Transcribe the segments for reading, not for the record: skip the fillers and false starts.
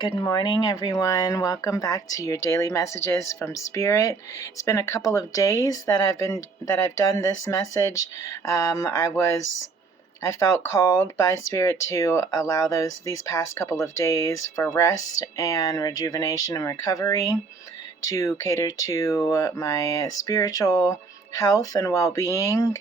Good morning, everyone. Welcome back to your daily messages from Spirit. It's been a couple of days that I've done this message. I felt called by Spirit to allow these past couple of days for rest and rejuvenation and recovery, to cater to my spiritual health and well-being.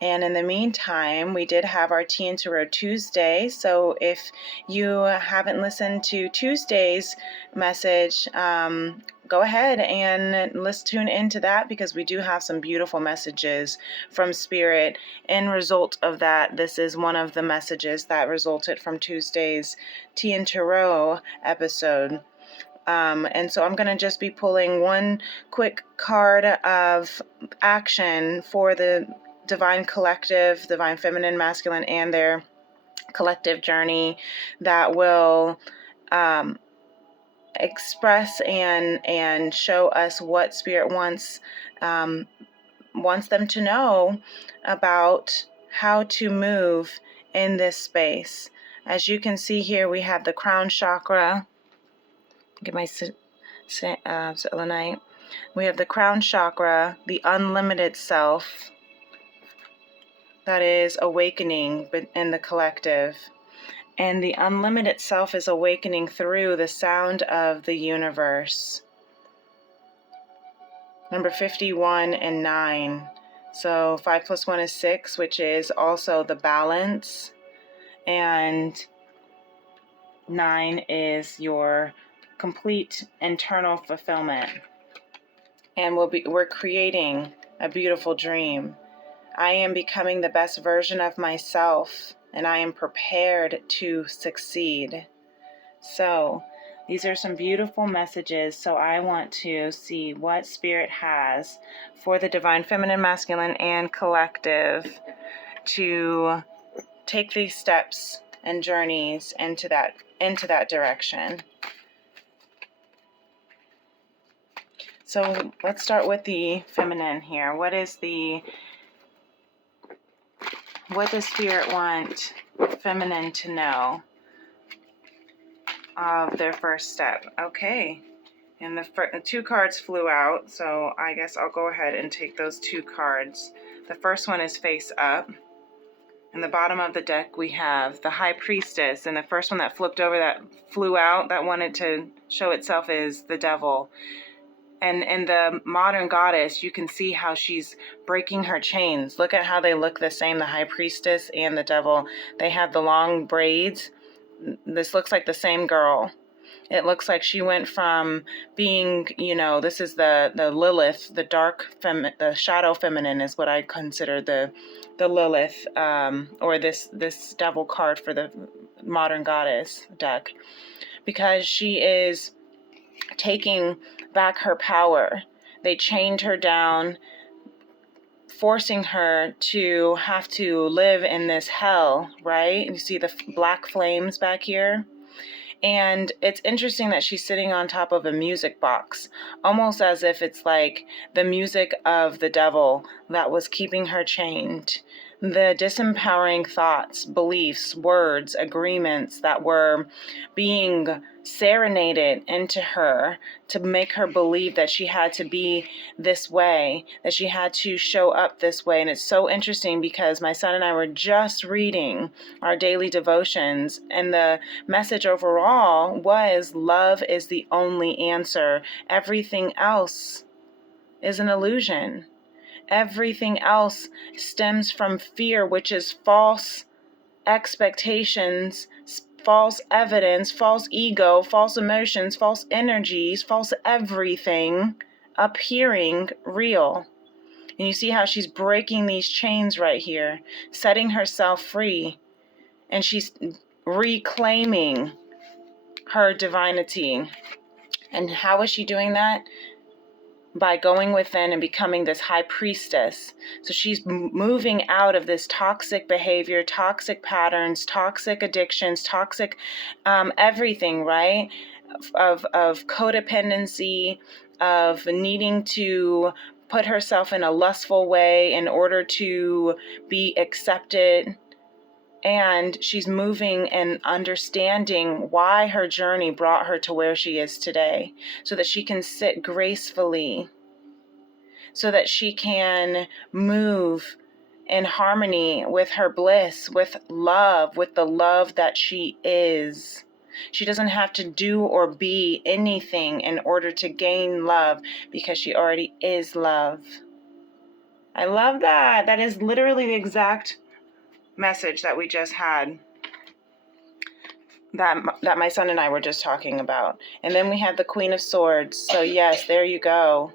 And in the meantime, we did have our Tea into Row Tuesday. So if you haven't listened to Tuesday's message, go ahead and let's tune into that, because we do have some beautiful messages from Spirit. In result of that, this is one of the messages that resulted from Tuesday's Tea into Row episode. And so I'm going to just be pulling one quick card of action for the Divine Collective, Divine Feminine, Masculine, and their collective journey that will express and show us what Spirit wants them to know about how to move in this space. As you can see here, we have the crown chakra. Get my selenite. We have the crown chakra, the unlimited self that is awakening in the collective. And the unlimited self is awakening through the sound of the universe. Number 51 and 9. So 5 plus 1 is 6, which is also the balance. And 9 is your complete internal fulfillment. And we're creating a beautiful dream. I am becoming the best version of myself, and I am prepared to succeed. So these are some beautiful messages. So I want to see what Spirit has for the Divine Feminine, Masculine, and Collective to take these steps and journeys into that direction. So let's start with the feminine here. What does Spirit want feminine to know of their first step? Okay, and the 2 cards flew out, so I guess I'll go ahead and take those 2 cards. The first one is face up. In the bottom of the deck, we have the High Priestess, and the first one that flew out, that wanted to show itself, is the Devil. And in the Modern Goddess, you can see how she's breaking her chains. Look at how they look the same, the High Priestess and the Devil. They have the long braids. This looks like the same girl. It looks like she went from being, this is the Lilith, the the shadow feminine is what I consider the Lilith, or this Devil card for the Modern Goddess deck, because she is taking back her power. They chained her down, forcing her to have to live in this hell, right? You see the black flames back here? And it's interesting that she's sitting on top of a music box, almost as if it's like the music of the devil that was keeping her chained. The disempowering thoughts, beliefs, words, agreements that were being serenaded into her to make her believe that she had to be this way, that she had to show up this way. And it's so interesting because my son and I were just reading our daily devotions, and the message overall was love is the only answer. Everything else is an illusion. Everything else stems from fear, which is false expectations, false evidence, false ego, false emotions, false energies, false everything appearing real. And you see how she's breaking these chains right here, setting herself free, and she's reclaiming her divinity. And how is she doing that? By going within and becoming this high priestess. So she's moving out of this toxic behavior, toxic patterns, toxic addictions, toxic everything, right? Of codependency, of needing to put herself in a lustful way in order to be accepted. And she's moving and understanding why her journey brought her to where she is today, so that she can sit gracefully, so that she can move in harmony with her bliss, with love, with the love that she is. She doesn't have to do or be anything in order to gain love, because she already is love. I love that. That is literally the exact message that we just had, that my son and I were just talking about. And then we have the Queen of Swords. So yes, there you go.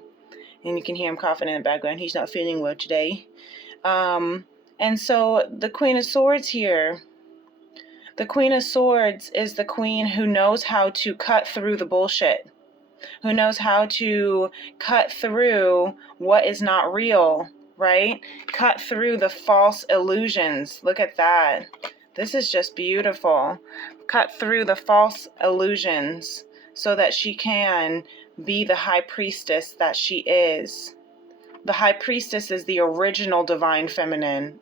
And you can hear him coughing in the background. He's not feeling well today. And so the Queen of Swords here, the Queen of Swords is the queen who knows how to cut through the bullshit, who knows how to cut through what is not real, right? Cut through the false illusions. Look at that. This is just beautiful. Cut through the false illusions so that she can be the high priestess that she is. The high priestess is the original divine feminine.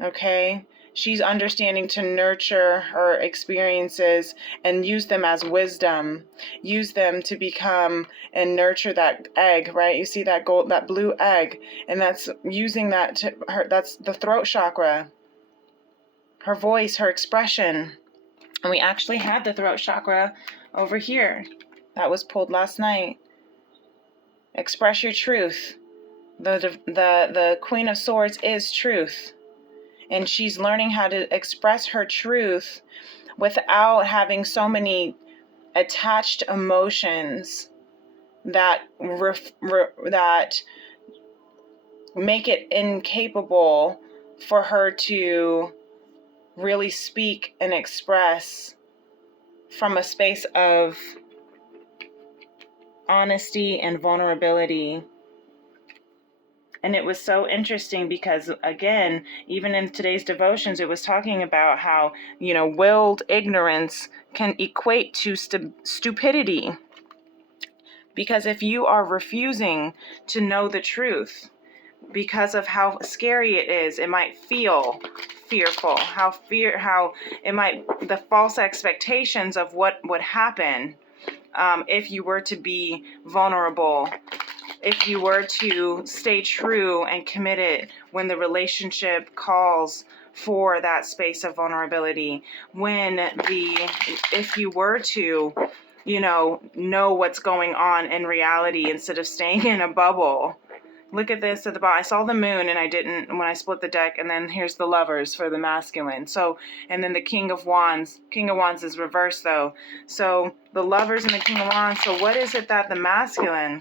Okay? She's understanding to nurture her experiences and use them as wisdom. Use them to become and nurture that egg, right? You see that blue egg, and that's using that to her. That's the throat chakra. Her voice, her expression. And we actually had the throat chakra over here. That was pulled last night. Express your truth. The Queen of Swords is truth. And she's learning how to express her truth without having so many attached emotions that that make it incapable for her to really speak and express from a space of honesty and vulnerability. And it was so interesting because, again, even in today's devotions, it was talking about how, willed ignorance can equate to stupidity. Because if you are refusing to know the truth because of how scary it is, it might feel fearful, how it might, the false expectations of what would happen if you were to be vulnerable, if you were to stay true and committed when the relationship calls for that space of vulnerability, if you were to, know what's going on in reality instead of staying in a bubble. Look at this at the bottom. I saw the moon and I didn't when I split the deck, and then here's the Lovers for the masculine. So, and then the King of Wands. King of Wands is reversed though. So the Lovers and the King of Wands. So what is it that the masculine,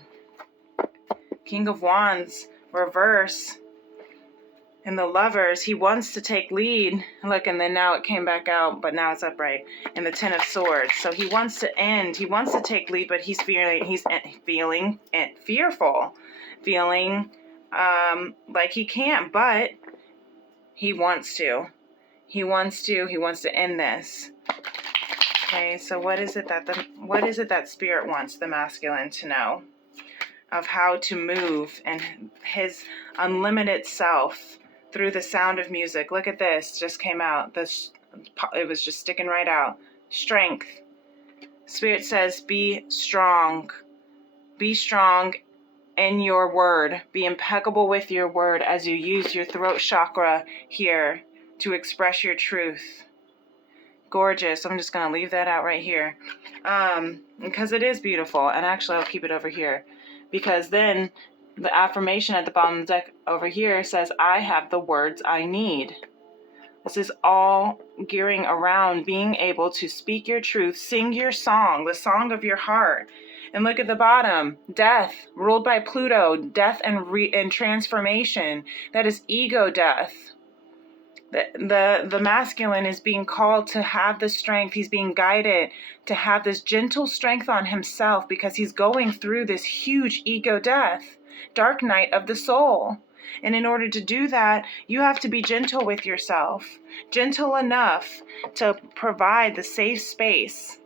King of Wands, reverse, and the Lovers, he wants to take lead. Look, and then now it came back out, but now it's upright. And the Ten of Swords. So he wants to end. He wants to take lead, but he's feeling fearful. Feeling like he can't, but he wants to. He wants to end this. Okay, so what is it that Spirit wants the masculine to know? Of how to move and his unlimited self through the sound of music. Look at this, just came out. It was just sticking right out. Strength. Spirit says, be strong. Be strong in your word. Be impeccable with your word as you use your throat chakra here to express your truth. Gorgeous. I'm just going to leave that out right here because it is beautiful. And actually, I'll keep it over here because then the affirmation at the bottom of the deck over here says, I have the words I need. This is all gearing around being able to speak your truth, sing your song, the song of your heart. And look at the bottom, death, ruled by Pluto, death and transformation. That is ego death. The masculine is being called to have the strength. He's being guided to have this gentle strength on himself because he's going through this huge ego death, dark night of the soul. And in order to do that, you have to be gentle with yourself, gentle enough to provide the safe space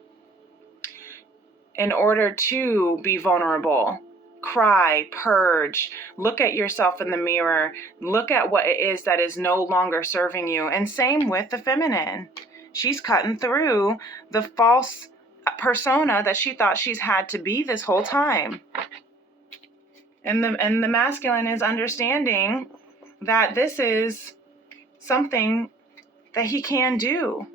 in order to be vulnerable, cry, purge, look at yourself in the mirror, look at what it is that is no longer serving you. And same with the feminine. She's cutting through the false persona that she thought she's had to be this whole time. And the masculine is understanding that this is something that he can do,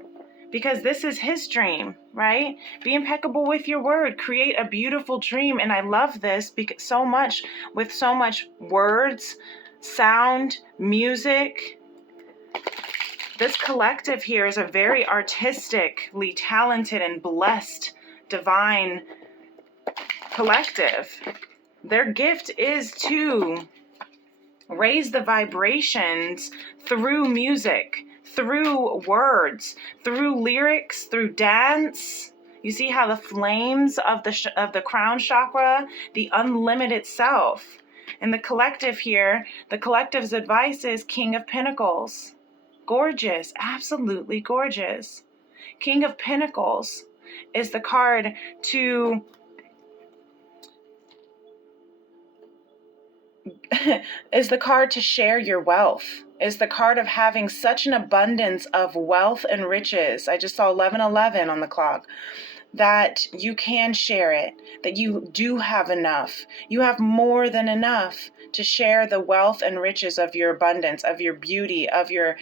because this is his dream, right? Be impeccable with your word. Create a beautiful dream. And I love this because so much, with so much words, sound, music. This collective here is a very artistically talented and blessed, divine collective. Their gift is to raise the vibrations through music, through words, through lyrics, through dance. You see how the flames of the crown chakra, the unlimited self. And the collective here, the collective's advice is King of Pentacles. Gorgeous, absolutely gorgeous. King of Pentacles is the card to share your wealth, is the card of having such an abundance of wealth and riches. I just saw 1111 on the clock. That you can share it, that you do have enough. You have more than enough to share the wealth and riches of your abundance, of your beauty, of your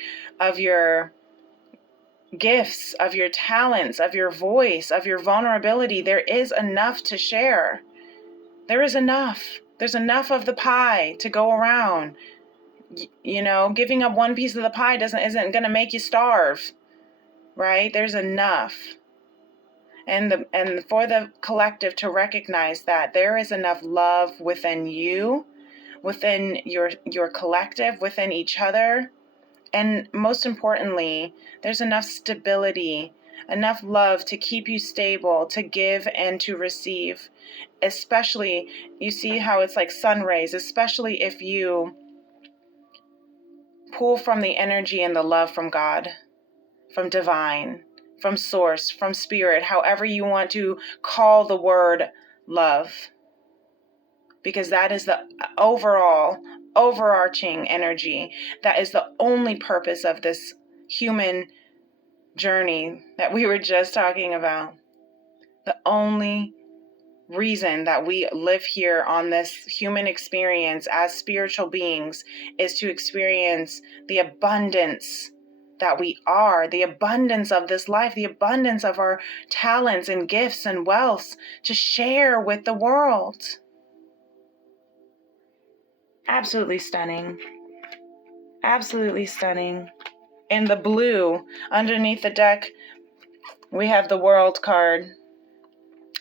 gifts, of your talents, of your voice, of your vulnerability. There is enough to share. There is enough. There's enough of the pie to go around. You know, giving up one piece of the pie isn't going to make you starve, right? There's enough. And for the collective to recognize that there is enough love within you, within your collective, within each other. And most importantly, there's enough stability, enough love to keep you stable, to give and to receive. Especially, you see how it's like sun rays, especially if you pull from the energy and the love from God, from divine, from source, from spirit, however you want to call the word love. Because that is the overarching energy. That is the only purpose of this human journey that we were just talking about. The only reason that we live here on this human experience as spiritual beings is to experience the abundance that we are, the abundance of this life, the abundance of our talents and gifts and wealth to share with the world. Absolutely stunning. Absolutely stunning. In the blue, underneath the deck, we have the World card,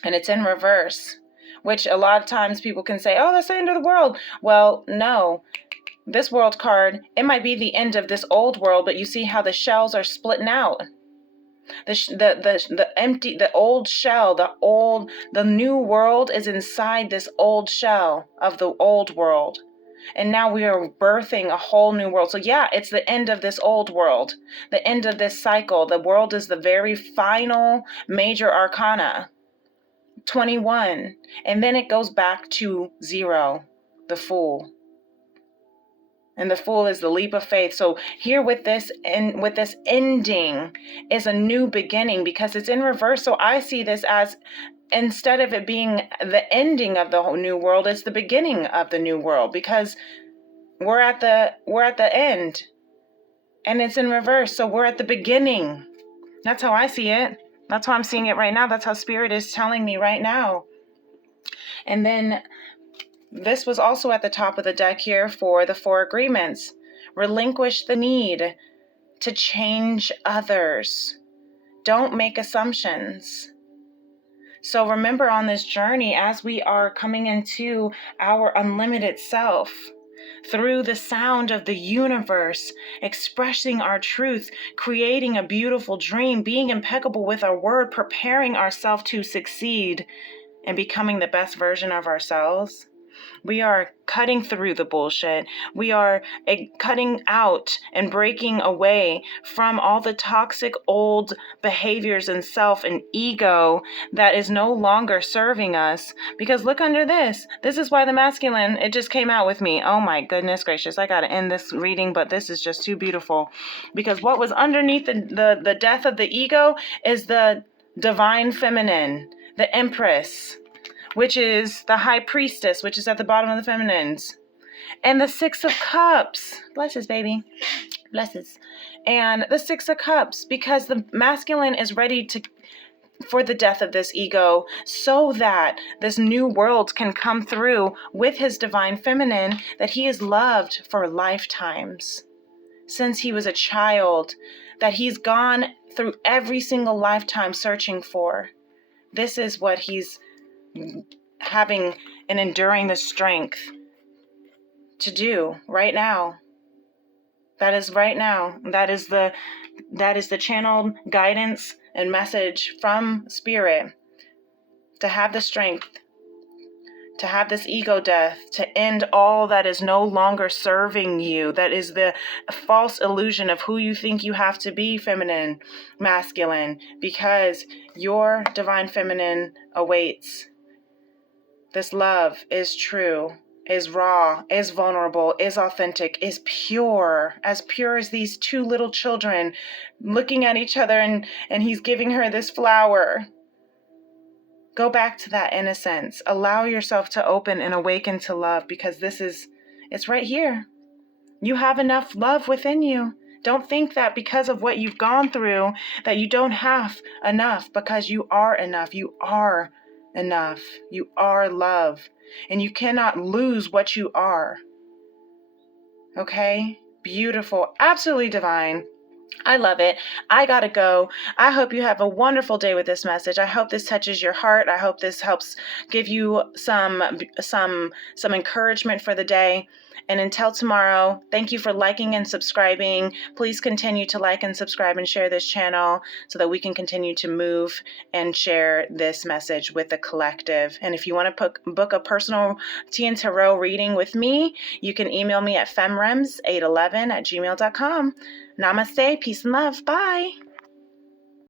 and it's in reverse, which a lot of times people can say, oh, that's the end of the world. Well, no. This World card, it might be the end of this old world, but you see how the shells are splitting out. The empty, the old shell, the new world is inside this old shell of the old world. And now we are birthing a whole new world. So yeah, it's the end of this old world, the end of this cycle. The world is the very final major arcana, 21. And then it goes back to 0, the Fool. And the Fool is the leap of faith. So here with this ending is a new beginning, because it's in reverse. So I see this as, instead of it being the ending of the whole new world, it's the beginning of the new world, because we're at the end, and it's in reverse. So we're at the beginning. That's how I see it. That's how I'm seeing it right now. That's how Spirit is telling me right now. And then this was also at the top of the deck here for the 4 agreements. Relinquish the need to change others. Don't make assumptions. So remember, on this journey, as we are coming into our unlimited self, through the sound of the universe, expressing our truth, creating a beautiful dream, being impeccable with our word, preparing ourselves to succeed and becoming the best version of ourselves, We are cutting through the bullshit. We are cutting out and breaking away from all the toxic old behaviors and self and ego that is no longer serving us. Because look under this. This is why the masculine, it just came out with me. Oh my goodness gracious. I got to end this reading, but this is just too beautiful. Because what was underneath the death of the ego is the divine feminine, the empress, which is the high priestess, which is at the bottom of the feminines, and the Six of Cups. Blesses, baby. Blesses. And the Six of Cups, because the masculine is ready for the death of this ego so that this new world can come through with his divine feminine that he is loved for lifetimes. Since he was a child, that he's gone through every single lifetime searching for. This is what he's having and enduring the strength to do right now. That is right now. That is the channeled guidance and message from Spirit, to have the strength, to have this ego death, to end all that is no longer serving you. That is the false illusion of who you think you have to be, feminine, masculine, because your divine feminine awaits. This love is true, is raw, is vulnerable, is authentic, is pure as these two little children looking at each other, and he's giving her this flower. Go back to that innocence. Allow yourself to open and awaken to love, because it's right here. You have enough love within you. Don't think that because of what you've gone through that you don't have enough, because you are enough. You are enough. You are love. And you cannot lose what you are. Okay? Beautiful. Absolutely divine. I love it. I gotta go. I hope you have a wonderful day with this message. I hope this touches your heart. I hope this helps give you some encouragement for the day. And until tomorrow, thank you for liking and subscribing. Please continue to like and subscribe and share this channel so that we can continue to move and share this message with the collective. And if you want to book a personal Tea and Tarot reading with me, you can email me at femrems811@gmail.com. Namaste, peace and love. Bye.